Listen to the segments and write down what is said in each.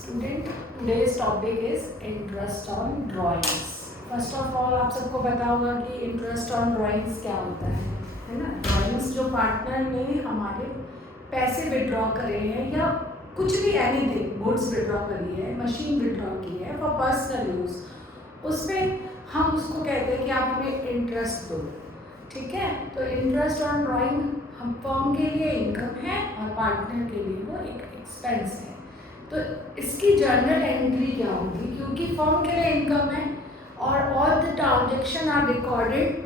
Student, today's topic is interest on drawings. First of all आप सबको पता होगा कि इंटरेस्ट ऑन ड्राइंग्स क्या होता है ना। ड्राइंग्स जो पार्टनर ने हमारे पैसे विड्रॉ करे हैं या कुछ भी एनीथिंग गुड्स विड्रॉ करी है, मशीन विड्रॉ की है फॉर पर्सनल यूज़, उसमें हम उसको कहते हैं कि आप हमें इंटरेस्ट दो। ठीक है, तो इंटरेस्ट ऑन ड्राइंग हम फर्म के लिए इनकम है और पार्टनर के लिए वो एक एक्सपेंस है। तो इसकी जर्नल एंट्री क्या होगी, क्योंकि फर्म के लिए इनकम है और all the transaction are recorded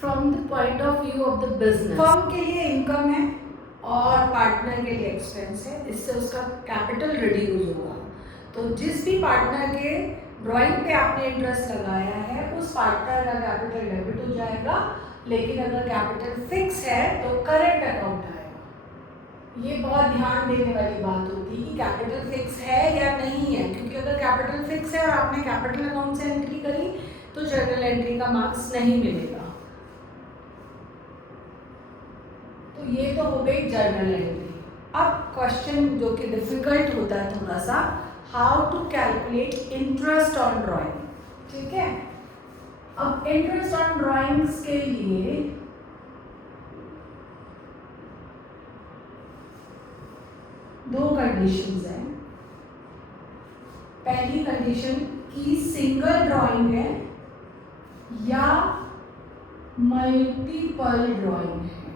from the point of view of the business. Firm के लिए इनकम है और पार्टनर के लिए एक्सपेंस है, इससे उसका कैपिटल रिड्यूस होगा। तो जिस भी पार्टनर के ड्राइंग पे आपने इंटरेस्ट लगाया है उस पार्टनर का कैपिटल डेबिट हो जाएगा, लेकिन अगर कैपिटल फिक्स है तो करंट अकाउंट आएगा। ये बहुत ध्यान देने वाली बात होती है कि कैपिटल फिक्स है या नहीं है, क्योंकि अगर कैपिटल फिक्स है और आपने कैपिटल अकाउंट से एंट्री करी तो जर्नल एंट्री का मार्क्स नहीं मिलेगा। तो ये तो हो गई जर्नल एंट्री। अब क्वेश्चन जो कि डिफिकल्ट होता है थोड़ा सा, how to calculate interest on drawing. ठीक है, अब इंटरेस्ट ऑन ड्राइंग्स के लिए दो कंडीशंस हैं। पहली कंडीशन की सिंगल ड्राइंग है या मल्टीपल ड्राइंग है।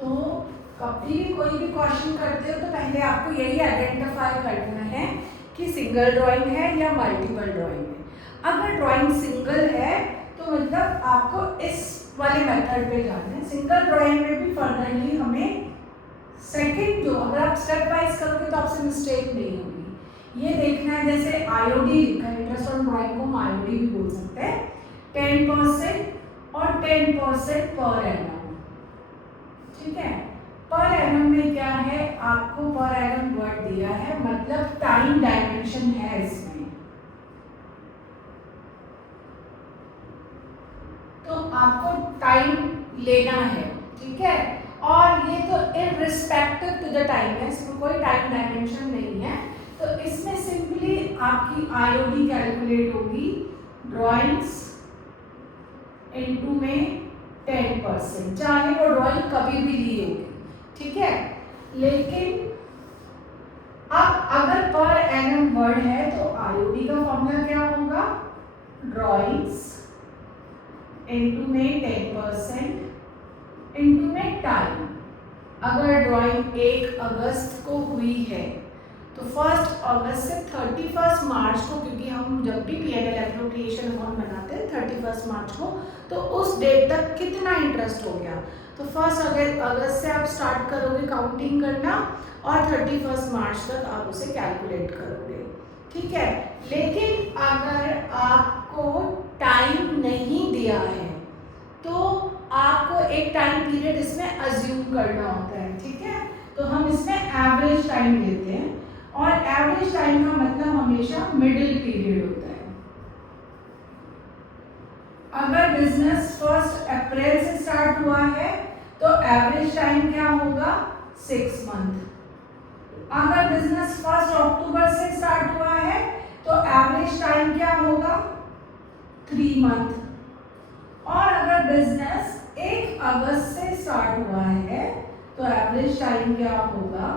तो कभी भी कोई भी क्वेश्चन करते हो तो पहले आपको यही आइडेंटिफाई करना है कि सिंगल ड्राइंग है या मल्टीपल ड्राइंग है। अगर ड्राइंग सिंगल है तो मतलब आपको इस वाले मेथड पे जाना है। सिंगल ड्राइंग में भी फर्दरली हमें सेकंड जो, अगर आप स्टेप वाइज करोगे तो आपसे मिस्टेक नहीं होगी। ये देखना है, जैसे आईओडी लिखा है, इंटरेस्ट ऑन ड्राइंग को हम आईओडी भी बोल सकते हैं, 10% और 10% पर एनम। ठीक है, पर एनम में क्या है, आपको पर एनम वर्ड दिया है, मतलब टाइम डायमेंशन है इसमें। तो आपको टाइम लेना है। ठीक है, और ये तो इररिस्पेक्टिव टू द टाइम है, इसमें कोई टाइम डायमेंशन नहीं है। तो इसमें सिंपली आपकी आईओडी कैलकुलेट होगी, ड्राइंग्स इनटू में 10%, चाहे वो ड्राइंग कभी भी ली होगी। ठीक है, लेकिन अब अगर पर एनम वर्ड है तो आईओडी का फॉर्मूला क्या होगा, ड्राइंग्स इनटू में 10% इनटू में टाइम। अगर ड्राइंग 1 अगस्त को हुई है तो 1 अगस्त से 31 मार्च को, क्योंकि हम जब भी पीएनएल एप्रोप्रिएशन अमाउंट बनाते हैं 31 मार्च को, तो उस डेट तक कितना इंटरेस्ट हो गया। तो 1 अगस्त से आप स्टार्ट करोगे काउंटिंग करना और 31 मार्च तक आप उसे कैलकुलेट करोगे। ठीक है, लेकिन अगर आपको टाइम नहीं दिया है तो आपको एक टाइम पीरियड इसमें अज्यूम करना होता है। ठीक है, तो हम इसमें एवरेज टाइम लेते हैं और एवरेज टाइम का मतलब हमेशा मिडिल पीरियड होता है। अगर बिजनेस 1 अप्रैल से स्टार्ट हुआ है तो एवरेज टाइम क्या होगा, 6 मंथ। अगर बिजनेस 1 अक्टूबर से स्टार्ट हुआ है तो एवरेज टाइम क्या होगा, 3 मंथ। और अगर बिजनेस 1 अगस्त से स्टार्ट हुआ है तो एवरेज टाइम क्या होगा,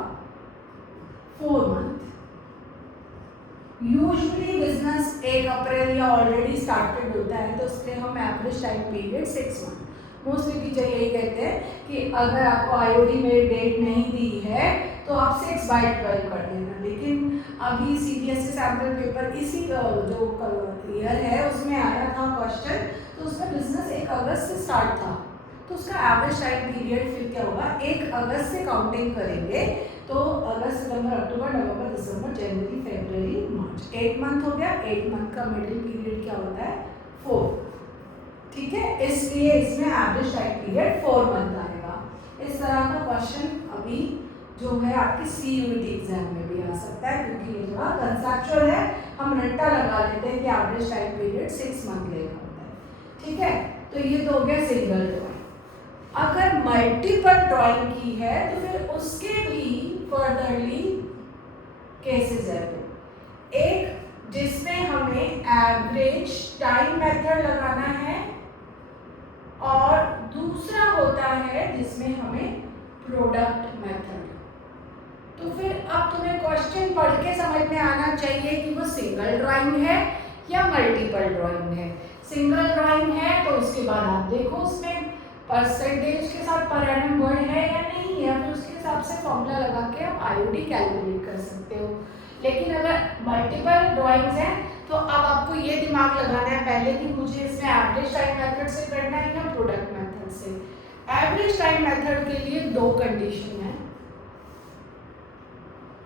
4 मंथ। यूजुअली बिजनेस 1 अप्रैल या ऑलरेडी स्टार्टेड होता है तो इसलिए हम average time period 6 month. Mostly teacher यही कहते हैं कि अगर आपको आईओडी में डेट नहीं दी है तो आप 6/12 कर देना। लेकिन अभी सीबीएसई सैम्पल पेपर इसी जो ईयर है उसमें आया था क्वेश्चन, तो उसमें बिजनेस 1 अगस्त से स्टार्ट था, तो उसका एवरेज टाइम पीरियड फिर क्या होगा, 1 अगस्त से काउंटिंग करेंगे तो अगस्त, सितंबर, अक्टूबर, नवंबर, दिसंबर, जनवरी, फरवरी, मार्च, 8 मंथ हो गया। 8 मंथ का मिडिल पीरियड क्या होता है, 4। ठीक है, इसलिए इसमें एवरेज टाइम पीरियड 4 मंथ आएगा। इस तरह का क्वेश्चन अभी जो है आपके सीयूईटी एग्जाम में भी आ सकता है, क्योंकि ये थोड़ा कंसेप्चुअल है, हम रट्टा लगा लेते हैं कि एवरेज टाइम पीरियड 6 मंथ लेगा होता है। ठीक है, तो ये तो हो गया सिंगल ड्राइंग। अगर मल्टीपल ड्राइंग की है तो फिर उसके भी फर्दरली केसेस है। एक जिसमें हमें एवरेज टाइम मेथड लगाना है और दूसरा होता है जिसमें हमें प्रोडक्ट मेथड। तो फिर अब तुम्हें क्वेश्चन पढ़ के समझ में आना चाहिए कि वो सिंगल ड्राइंग है या मल्टीपल ड्राइंग है। सिंगल ड्राइंग है तो उसके बाद आप देखो उसमें परसेंटेज के साथ पर एनम वर्ड है या नहीं है, फिर उसके हिसाब से फॉर्मूला लगा के आप आईओडी कैलकुलेट कर सकते हो। लेकिन अगर मल्टीपल ड्राइंग्स हैं तो अब आपको ये दिमाग लगाना है पहले कि मुझे इसमें एवरेज टाइम मेथड से करना है या प्रोडक्ट मेथड से। एवरेज टाइम मेथड के लिए दो कंडीशन है,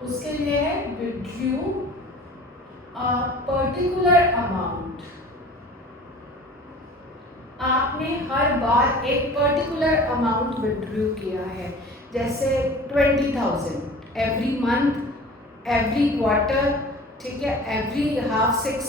उसके लिए है विड्रू अ पर्टिकुलर अमाउंट। आपने हर बार एक पर्टिकुलर अमाउंट विड्रू किया है, जैसे 20,000 एवरी मंथ, एवरी क्वार्टर, ठीक है, एवरी हाफ 6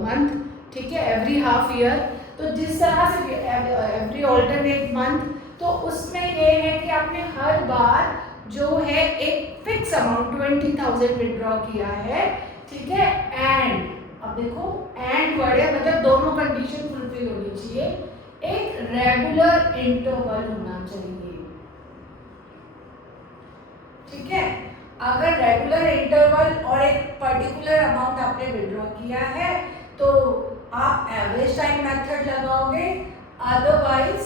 मंथ, ठीक है, एवरी हाफ ईयर। तो जिस तरह से एवरी ऑल्टरनेट मंथ, तो उसमें ये है कि आपने हर बार जो है एक फिक्स अमाउंट 20,000 विड्रॉ किया है, ठीक है। एंड अब देखो एंड वर्ड है, मतलब दोनों कंडीशन फुलफिल होनी चाहिए। एक रेगुलर इंटरवल होना चाहिए, ठीक है। अगर रेगुलर इंटरवल और एक पर्टिकुलर अमाउंट आपने विड्रॉ किया है तो आप एवरेज टाइम मेथड लगाओगे। अदरवाइज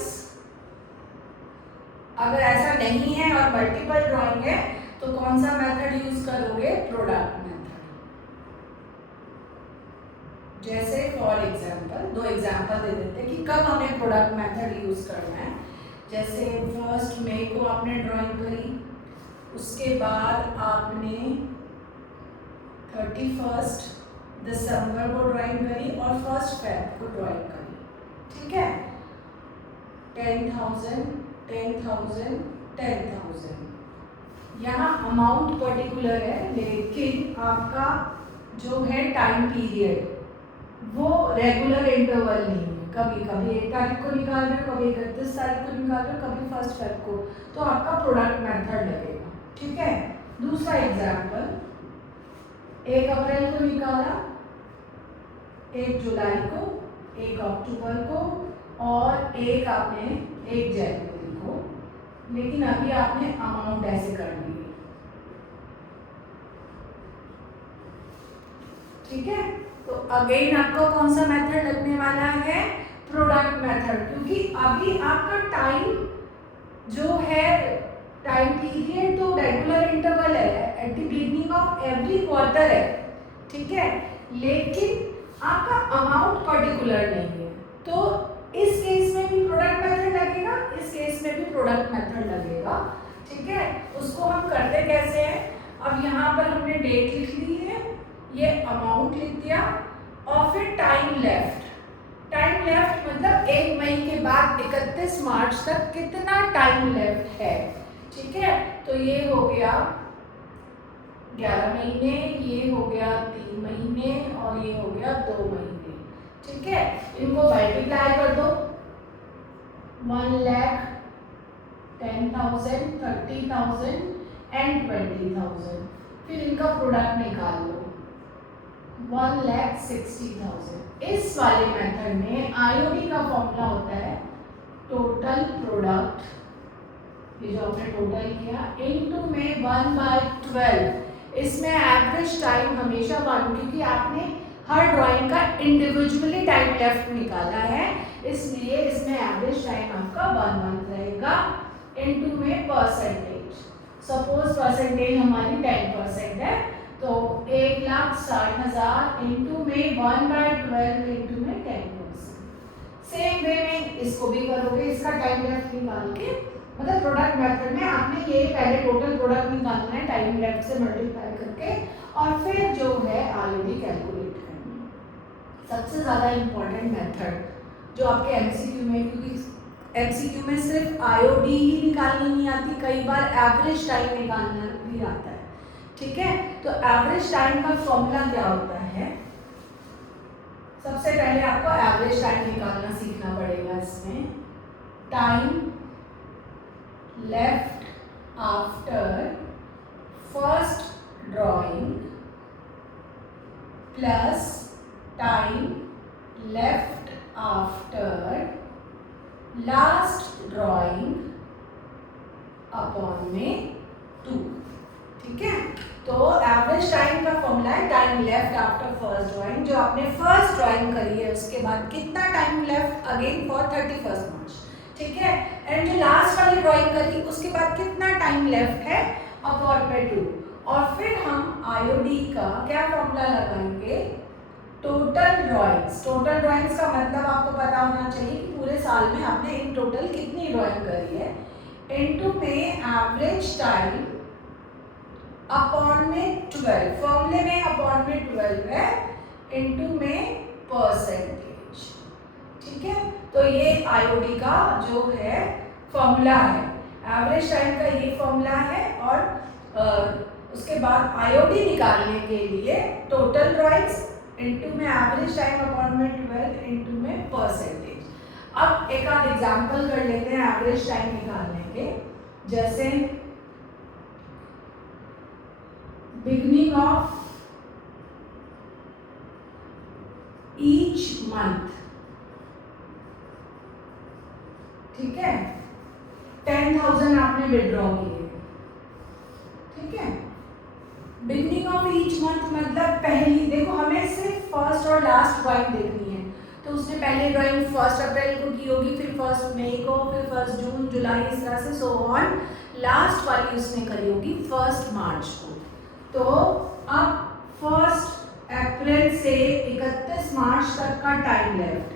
अगर ऐसा नहीं है और मल्टीपल ड्राइंग है तो कौन सा मेथड यूज करोगे? Product method. जैसे फॉर एग्जांपल दो एग्जांपल दे देते हैं कि कब हमें प्रोडक्ट मेथड यूज करना है। जैसे 1 मई को आपने ड्राइंग करी, उसके बाद आपने 31 दिसंबर को ड्राइंग करी और 1 फेब को ड्राइंग करी, ठीक है। 10,000 10,000 10,000, यहाँ अमाउंट पर्टिकुलर है लेकिन आपका जो है टाइम पीरियड वो रेगुलर इंटरवल नहीं है। कभी कभी 1 तारीख को निकाल रहे हो, कभी 31 तारीख को निकाल रहे हो, कभी 1 फेब को, तो आपका प्रोडक्ट मेथड लगेगा, ठीक है। दूसरा एग्जाम्पल, 1 अप्रैल को निकाला, 1 जुलाई को, 1 अक्टूबर को और 1 जनवरी को, लेकिन अभी आपने अमाउंट ऐसे कर दी, ठीक है। तो अगेन आपको कौन सा मेथड लगने वाला है? प्रोडक्ट मेथड, क्योंकि अभी आपका टाइम जो है टाइम पीरियड तो रेगुलर इंटरवल है, at the beginning of every quarter है, ठीक है, लेकिन आपका अमाउंट पर्टिकुलर नहीं है। तो इस केस में भी प्रोडक्ट मेथड लगेगा, इस केस में भी प्रोडक्ट मेथड लगेगा, ठीक है। उसको हम करते कैसे हैं? अब यहाँ पर हमने डेट लिख ली है, ये अमाउंट लिख दिया और फिर टाइम लेफ्ट। टाइम लेफ्ट मतलब 1 मई के बाद 31 मार्च तक कितना टाइम लेफ्ट है, ठीक है। तो ये हो गया 11 महीने, ये हो गया 3 महीने और ये हो गया 2 महीने, ठीक है। इनको मल्टीप्लाई कर दो, 1,10,000 10,000 30,000 एंड 20,000, फिर इनका प्रोडक्ट निकाल लो, 1,60,000। इस वाले मेथड में आईओडी का फॉर्मूला होता है टोटल प्रोडक्ट, ये जो आपने टोटल किया, इनटू में 1/12। इसमें एवरेज टाइम हमेशा 1, क्योंकि आपने हर ड्राइंग का इंडिविजुअली टाइम लेफ्ट निकाला है, इसलिए इसमें एवरेज टाइम आपका 1 मंथ रहेगा, इनटू में परसेंटेज। सपोज परसेंटेज हमारी 10% है, तो 1,60,000 इंटू में 1/12 इंटू में 10%। सेम वे में इसको भी करोगे, इसका टाइम लेफ्ट निकाल के, मतलब प्रोडक्ट मेथड में आपने ये पहले टोटल प्रोडक्ट निकालना है टाइम लेफ्ट से मल्टीप्लाई करके, और फिर जो है आईओडी कैलकुलेट करनी है। सबसे ज़्यादा इम्पोर्टेंट मेथड जो आपके एमसीक्यू में, क्योंकि एमसीक्यू में सिर्फ आईओडी ही निकालनी नहीं आती, कई बार एवरेज टाइम निकालना भी आता है, ठीक है। तो एवरेज टाइम का फॉर्मूला क्या होता है? सबसे पहले आपको एवरेज टाइम निकालना सीखना पड़ेगा। इसमें time left after first drawing plus time left after last drawing upon में 2। ठीक है, तो एवरेज टाइम का फॉर्मूला है time left after first drawing, जो आपने फर्स्ट ड्राइंग करी है उसके बाद कितना टाइम लेफ्ट अगेन फॉर 31 मार्च। ठीक है, एंड जो लास्ट वाली ड्राइंग करी उसके बाद कितना टाइम लेफ्ट है अपॉन में 2। और फिर हम आईओडी का क्या फॉर्मूला लगाएंगे, टोटल ड्राइंग्स। टोटल ड्राइंग्स का मतलब आपको पता होना चाहिए कि पूरे साल में आपने इन टोटल कितनी ड्राइंग करी है, इनटू में एवरेज टाइम अपॉन में 12, फॉर्मूले में अपॉन में 12 है, इनटू में परसेंटेज। ठीक है, तो ये आईओडी का जो है फॉर्मूला है, एवरेज टाइम का ये फॉर्मूला है। और उसके बाद आईओडी निकालने के लिए टोटल ड्राइंग्स इनटू में एवरेज टाइम अपॉन में 12 इनटू में परसेंटेज। अब एक आध एग्जांपल कर लेते हैं एवरेज टाइम निकालने के, जैसे बिगनिंग ऑफ ईच मंथ। ठीक है, 10,000 आपने विड्रॉ किए। ठीक है, बिगनिंग ऑफ ईच मंथ मतलब पहली, देखो हमें सिर्फ फर्स्ट और लास्ट ड्राइंग देखनी है, तो उसने पहले ड्राइंग 1 अप्रैल को की होगी, फिर 1 मई को, फिर 1 जून, जुलाई, इस तरह से सो ऑन। लास्ट वाली उसने करी होगी 1 मार्च को। तो अब 1 अप्रैल से 31 मार्च तक का टाइम लेफ्ट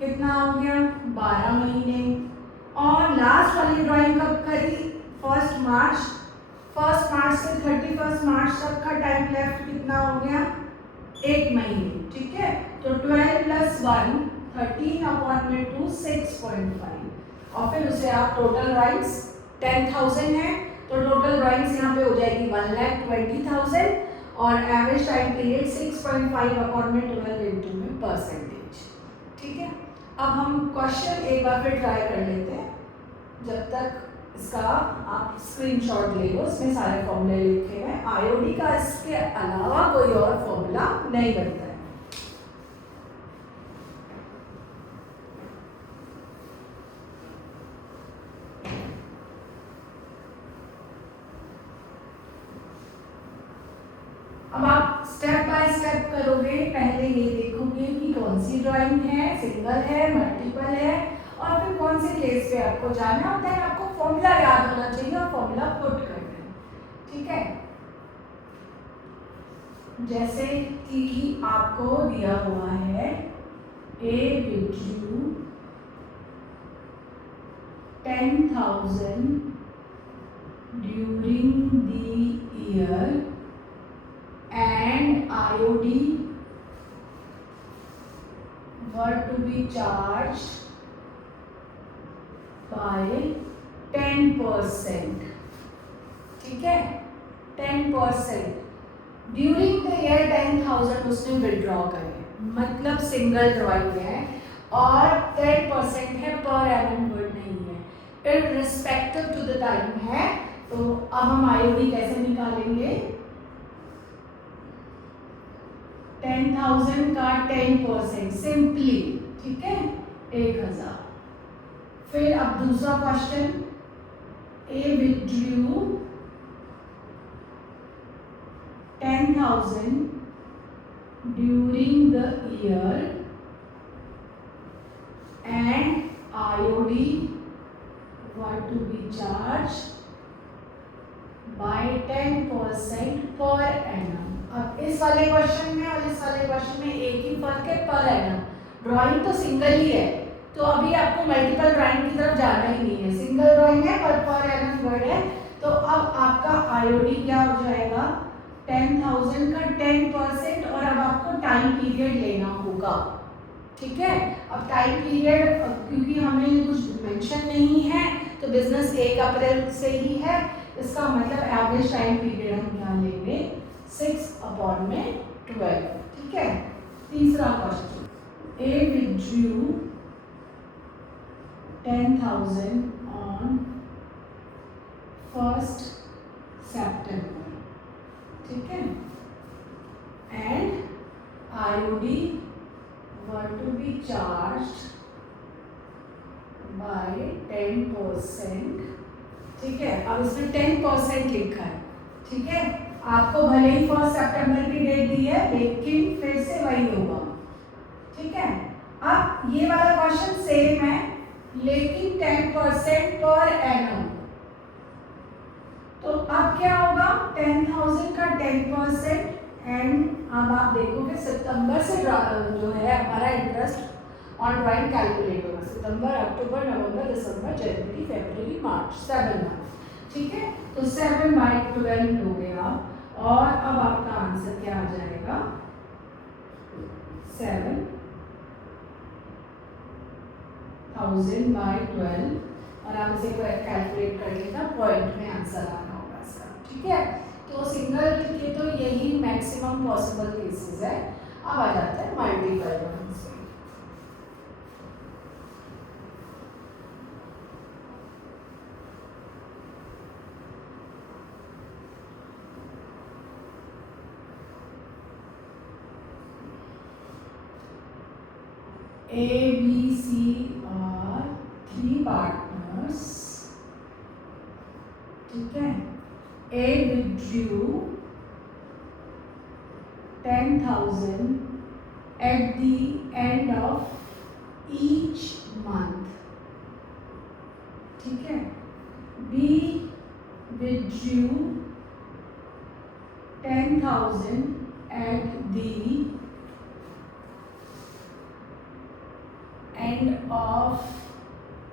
कितना हो गया, 12 महीने। और लास्ट वाली ड्राइंग कब करी, 1 मार्च से 31 मार्च तक का टाइम लेफ्ट कितना हो गया, 1 महीने। ठीक है, तो 12 + 1 13 अपॉन में 2 6.5। और फिर उसे आप टोटल ड्राइंग्स 10,000 है, तो टोटल ड्राइंग्स यहाँ पे हो जाएगी 1,20,000 और एवरेज टाइम पीरियड 6.5 अपॉन में 12 इनटू में परसेंटेज। ठीक है, अब हम क्वेश्चन एक बार फिर ट्राई कर लेते हैं, जब तक इसका आप स्क्रीनशॉट ले लो, इसमें सारे फॉर्मूले लिखे हैं। आईओडी का इसके अलावा कोई और फॉर्मूला नहीं बनता है। अब आप स्टेप बाय स्टेप करोगे, पहले ये देखोगे कि कौन सी ड्राइंग है, सिंगल है, मल्टीपल है, और फिर कौन से केस पे आपको जाना होता है। आपको फॉर्मूला याद होना चाहिए और फॉर्मूला पुट करना है। ठीक है, जैसे कि आपको दिया हुआ है A withdrew 10,000 during the year and IOD were to be charged by 10%. ठीक है, 10% ड्यूरिंग द ईयर 10,000 उसने विड्रॉ करे, मतलब सिंगल ड्राइंग है और 10% है, पर एनम वर्ड नहीं है, इररिस्पेक्टिव टू द टाइम है। तो अब हम आईओडी कैसे निकालेंगे, 10,000 का 10% सिंपली। ठीक है, 1,000। फिर अब दूसरा question, A withdrew 10,000 during the year and IOD were to be charge by 10% per annum. अब इस वाले क्वेश्चन में और इस वाले क्वेश्चन में एक ही फर्क है, पर एनम। ड्राइंग तो सिंगल ही है, तो अभी आपको मल्टीपल ड्राइंग की तरफ जाना ही नहीं है, सिंगल ड्राइंग है पर एनम वर्ड है। तो अब आपका आईओडी क्या हो जाएगा, 10,000 का 10%, और अब आपको टाइम पीरियड लेना होगा। ठीक है, अब टाइम पीरियड क्योंकि हमें कुछ मेंशन नहीं है, तो बिजनेस 1 अप्रैल से ही है, इसका मतलब एवरेज टाइम पीरियड हम क्या लेंगे, 6 अपॉन में 12। ठीक है, तीसरा question, A withdrew 10,000 on 1 September charge by 10%। ठीक है, अब इसमें 10% लिखा है। ठीक है, आपको भले ही 1 सितंबर की डेट दी है लेकिन फिर से वही होगा। ठीक है, अब ये वाला क्वेश्चन सेम है लेकिन 10% पर एनम। तो अब क्या होगा, 10,000 का 10%। एंड अब आप देखोगे सितंबर से जो है हमारा इंटरेस्ट ऑन ड्राइंग कैलकुलेट होगा। सितंबर, अक्टूबर, नवंबर, दिसंबर, जनवरी, फरवरी, मार्च, 7 मंथ। ठीक है, तो 7/12 हो गया। और अब आपका आंसर क्या आ जाएगा, 7,000/12। और आप इसे कैलकुलेट कर लेना, पॉइंट में आंसर आना होगा इसका। ठीक है, तो सिंगल के तो यही मैक्सिमम पॉसिबल केसेस है। अब आ जाता है मल्टीपल वंस में। A, B, C are 3 partners. ठीक है, A withdrew 10,000 at the end of each month. ठीक है, B withdrew 10,000 at the end of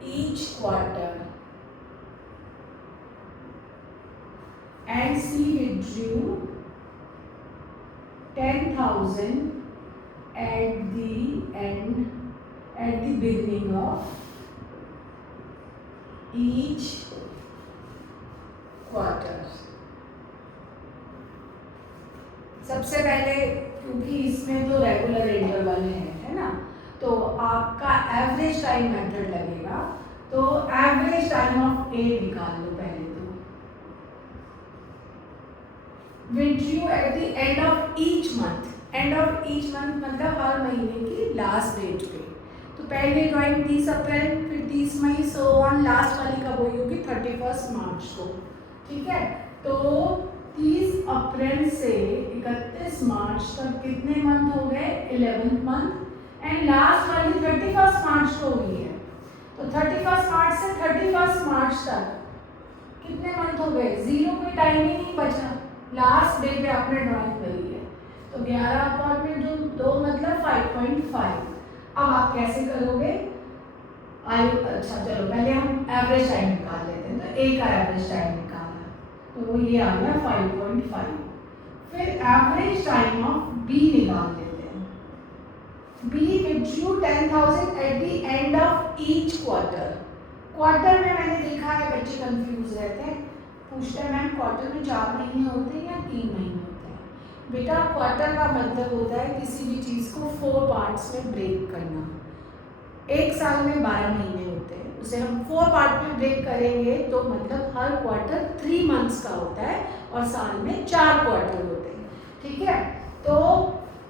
each quarter, and C withdrew 10,000 at the beginning of each quarter. सबसे पहले क्योंकि इसमें तो रेगुलर इंटरवल है ना, तो आपका एवरेज टाइम मेथड लगेगा। तो एवरेज टाइम ऑफ ए निकाल लो पहले। तो withdrew eight the end of each month. And of each month मतलब हर महीने की लास्ट डेट पे। तो पहले ड्राइंग 30 अप्रैल, फिर 30 मई, सो ऑन। लास्ट वाली कब हुई होगी, 31 मार्च को। ठीक है, तो 30 अप्रैल से 31 मार्च तक कितने मंथ हो गए, 11th मंथ। एंड लास्ट वाली 31 मार्च को हुई है, तो 31 मार्च से 31 मार्च तक कितने मंथ हो गए, 0 कोई टाइम ही नहीं बचा। लास्ट डे पे आपने ड्राइंग करी है, तो 11/2 मतलब 5.5। अब आप कैसे करोगे, अच्छा चलो पहले हम एवरेज टाइम निकाल लेते हैं। तो ए का एवरेज टाइम निकाला, तो ये आ गया 5.5। फिर एवरेज टाइम ऑफ बी निकाल लेते हैं। B withdrew 10,000 at the end of each quarter. Quarter में मैंने देखा है बच्चे कंफ्यूज रहते हैं, पूछते हैं मैम क्वार्टर में 4 महीने होते हैं या 3 महीने होते हैं। बेटा क्वार्टर का मतलब होता है किसी भी चीज़ को 4 पार्ट्स में ब्रेक करना। एक साल में 12 महीने होते हैं, उसे हम 4 पार्ट में ब्रेक करेंगे तो मतलब हर क्वार्टर 3 मंथ्स का होता है और साल में 4 क्वार्टर होते हैं। ठीक है, तो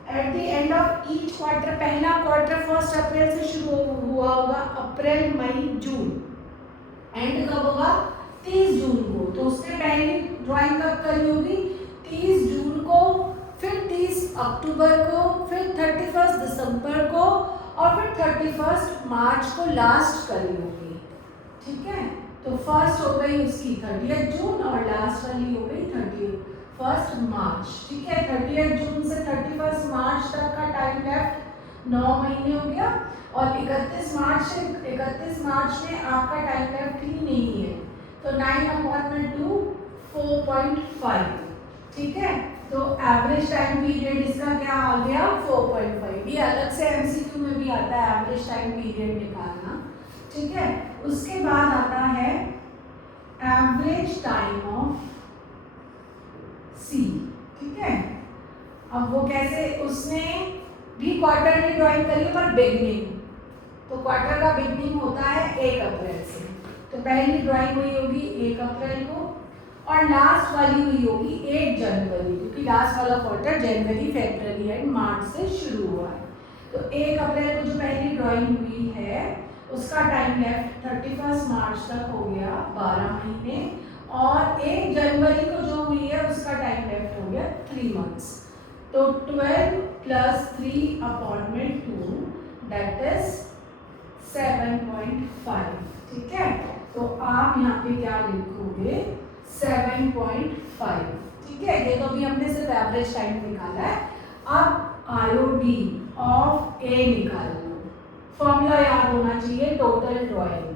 eight the end of each quarter, पहला क्वार्टर 1 अप्रैल से शुरू हुआ होगा, अप्रैल, मई, जून। एंड कब होगा, 30 जून को। तो उसने पहली ड्राइंग कब करी होगी, 30 जून को, फिर 30 अक्टूबर को, फिर 31 दिसंबर को, और फिर 31 मार्च को लास्ट करी होगी। ठीक है, तो फर्स्ट हो गई उसकी 30 जून और लास्ट वाली हो गई 31 मार्च। ठीक है, 30 जून से 31 मार्च तक का टाइम लेफ्ट 9 महीने हो गया, और 31 मार्च से 31 मार्च में आपका टाइम लेफ्ट ही नहीं है, तो 9/2 4.5। ठीक है, तो एवरेज टाइम पीरियड इसका क्या आ गया, 4.5। ये अलग से एमसीक्यू में भी आता है एवरेज टाइम पीरियड निकालना। ठीक है, उसके बाद आता है एवरेज टाइम ऑफ सी। ठीक है, अब वो कैसे, उसने भी क्वार्टर की ड्राइंग करी पर बिगनिंग, तो क्वार्टर का बिगनिंग होता है 1 अप्रैल से। तो पहली ड्राइंग हुई होगी 1 अप्रैल को, और लास्ट वाली हुई होगी 1 जनवरी, क्योंकि लास्ट वाला क्वार्टर जनवरी, फरवरी एंड मार्च से शुरू हुआ है। तो 1 अप्रैल को जो पहली ड्राइंग हुई है उसका टाइम लेफ्ट 31 मार्च तक हो गया 12 महीने, और 1 जनवरी को जो हुई है उसका टाइम लेफ्ट हो गया 3 मंथ्स। तो 12 प्लस 3 अपॉन में 2 दैट इज 7.5। ठीक है, तो आप यहाँ पे क्या लिखोगे 7.5। ठीक है, ये तो अभी हमने सिर्फ एवरेज टाइम निकाला है। अब IOD ऑफ A निकाल लो। फॉर्मूला याद होना चाहिए, total drawing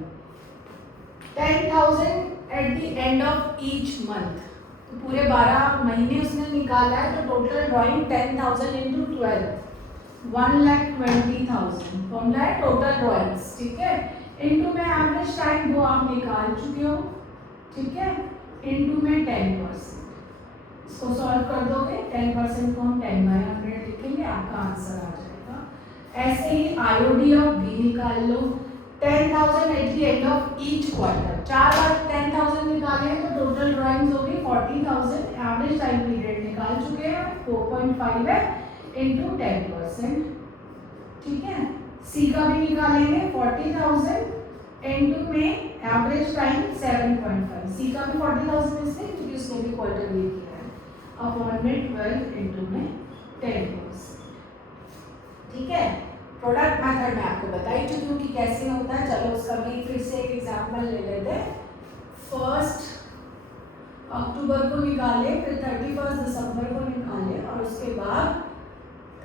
10,000 at the end of each month. तो पूरे 12 महीने उसने निकाला है, तो टोटल ड्राइंग 10,000 इंटू 12 1,20,000 फॉर्मूला है टोटल ड्राइंग्स। ठीक है, इंटू में एवरेज टाइम वो आप निकाल चुके हो। ठीक है, इंटू में 10%, इसको सॉल्व कर दोगे 10% को हम 10/100 लिखेंगे, आपका आंसर आ जाएगा। ऐसे ही IOD ऑफ B निकाल लो। 10,000 at the end of each quarter, 4 बार 10,000 निकाले तो टोटल ड्राइंग्स हो गई 40,000। एवरेज टाइम पीरियड निकाल चुके हैं 4.5 है इंटू 10%। ठीक है, C का भी निकालेंगे 40,000 इंटू में एवरेज टाइम 7.5। C का भी 40,000 इसलिए क्योंकि उसने भी क्वार्टर ये किया है, अपॉन में 12 इंटू में 10%। ठीक है, प्रोडक्ट मेथड मैं आपको बता ही चुकी हूँ कि कैसे होता है। चलो उसका भी फिर से एक एग्जांपल ले लेते हैं। 1 अक्टूबर को निकाले, फिर 31 दिसंबर को निकाले, और उसके बाद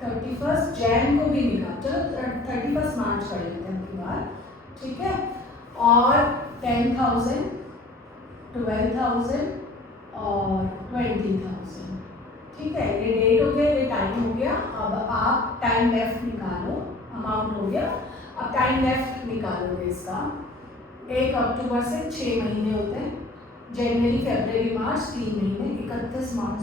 31 जैन को भी निकाल, चलो 31 मार्च कर लेते हैं उसके बाद। ठीक है, और 10,000 12,000 और 20,000। ठीक है, ये डेट हो गया, ये टाइम हो गया। अब आप टाइम लेफ्ट निकालो, अमाउंट हो गया। अब टाइम लेफ्ट निकालोगे इसका। 1 अक्टूबर से 6 महीने होते हैं, जनवरी फरवरी मार्च 3 महीने, 31 मार्च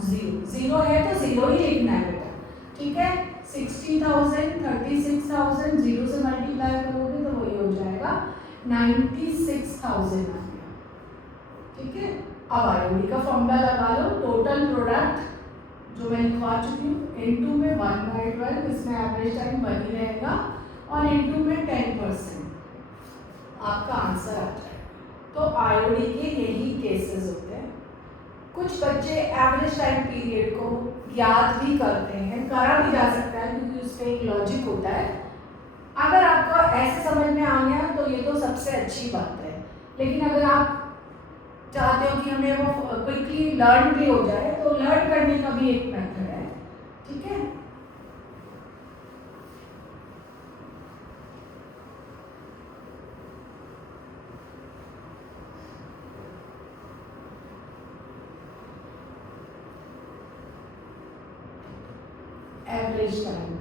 0 है तो 0 ही लिखना है बेटा। ठीक है, 60,000 36,000 0 से मल्टीप्लाई करोगे तो वही हो जाएगा 96,000 आ गया। ठीक है, अब IOD का फॉर्मूला लगा लो। टोटल प्रोडक्ट जो मैं लिखवा चुकी हूँ, इंटू में 1/12, इसमें एवरेज टाइम बनी रहेगा, और इंटू में 10%, आपका आंसर आ जाएगा। तो IOD के यही केसेस होते हैं। कुछ बच्चे एवरेज टाइम पीरियड को याद भी करते हैं, करा भी जा सकता है क्योंकि उस पर एक लॉजिक होता है। अगर आपको ऐसे समझ में आ गया तो ये तो सबसे अच्छी बात है, लेकिन अगर आप चाहते हो कि हमें वो क्विकली लर्न भी हो जाए तो लर्न करने का भी एक मेथड है। ठीक है, एवरेज टाइम।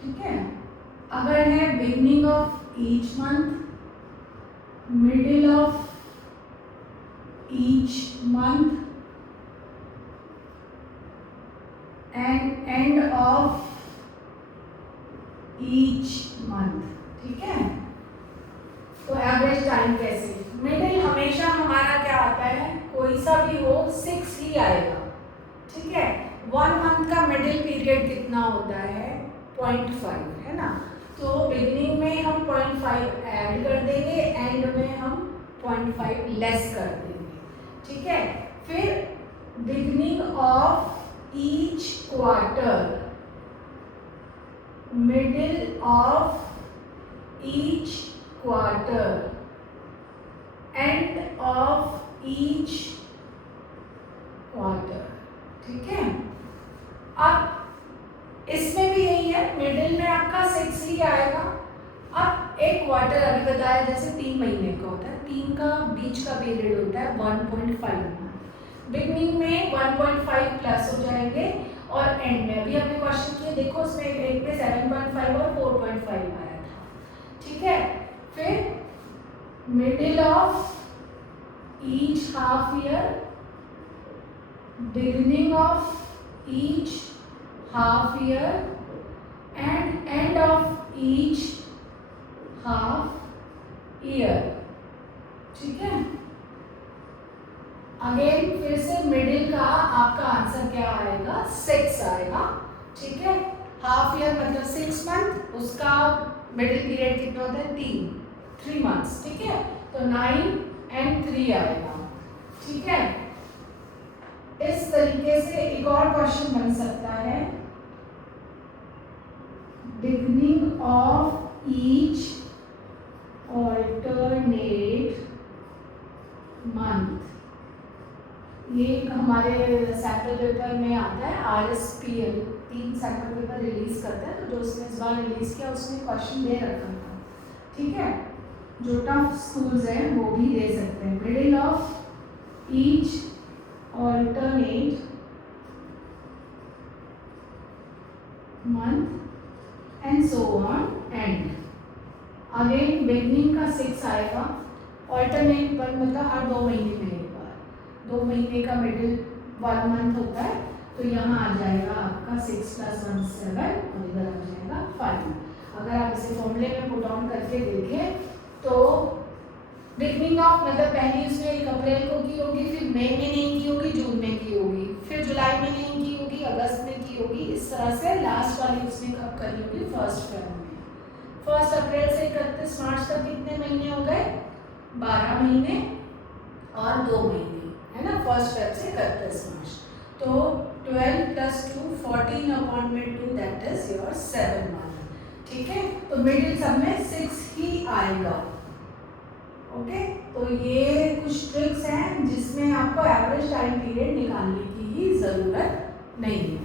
ठीक है, अगर है beginning of each month, middle of each month and end of each month। ठीक है, तो एवरेज टाइम कैसे, मिडिल हमेशा हमारा क्या आता है, कोई सा भी हो 6 ही आएगा। ठीक है, 1 मंथ का मिडिल पीरियड कितना होता है 0.5 है ना, तो बिगिनिंग में हम 0.5 ऐड कर देंगे, एंड में हम 0.5 लेस कर देंगे। ठीक है, फिर beginning of each quarter, middle of each quarter, and of each quarter. ठीक है, अब इसमें भी यही है, मिडिल में आपका 6 ही आएगा। अब एक क्वार्टर अभी बताया जैसे 3 महीने का होता है, 3 का बीच का पीरियड होता है 1.5 मंथ। बिगनिंग में 1.5 प्लस हो जाएंगे, और एंड में अभी हमने क्वेश्चन किया, देखो उसमें एक में 7.5 और 4.5 आया था। ठीक है, फिर middle of each half year, beginning of each half year, and and of each half year. ठीक है, अगेन फिर से मिडिल का आपका आंसर क्या आएगा 6 आएगा। ठीक है, हाफ ईयर मतलब 6 मंथ, उसका मिडिल पीरियड कितना होता है 3 मंथ्स, ठीक है। तो 9 and 3 आएगा, ठीक है। इस तरीके से एक और क्वेश्चन बन सकता है, beginning of each alternate month. ये हमारे सैम्पल पेपर में आता है, RSPL 3 सैम्पल पेपर रिलीज करता है, तो जो उसने इस बार रिलीज किया उसने क्वेश्चन दे रखा था, ठीक है। जो टफ स्कूल्स हैं वो भी दे सकते हैं। Middle of each alternate month and so on and. Again beginning का 6 आएगा, ऑल्टरनेट पर मतलब हर 2 महीने में एक बार, 2 महीने का मिडिल 1 मंथ होता है, तो यहाँ आ जाएगा आपका 6 + 1 7 और इधर आ जाएगा 5। अगर आप इसे फॉर्मूले में पुट ऑन करके देखें तो बिगनिंग ऑफ मतलब पहली उसने 1 अप्रैल को की होगी, फिर मई में नहीं की होगी, जून में की होगी, फिर जुलाई में नहीं की होगी, अगस्त में की होगी, इस तरह से लास्ट वाली उसने कब करी होगी 1 फरवरी में। 1 अप्रैल से 31 मार्च तक कितने महीने हो गए, 12 महीने और 2 महीने, है ना। 1 फेब से 31 मार्च, तो 12 + 2 14/2 दैट इज योर 7 मंथ, ठीक है। तो मिडिल सब में 6 ही आएगा, ओके। तो ये कुछ ट्रिक्स हैं जिसमें आपको एवरेज टाइम पीरियड निकालने की ही ज़रूरत नहीं है।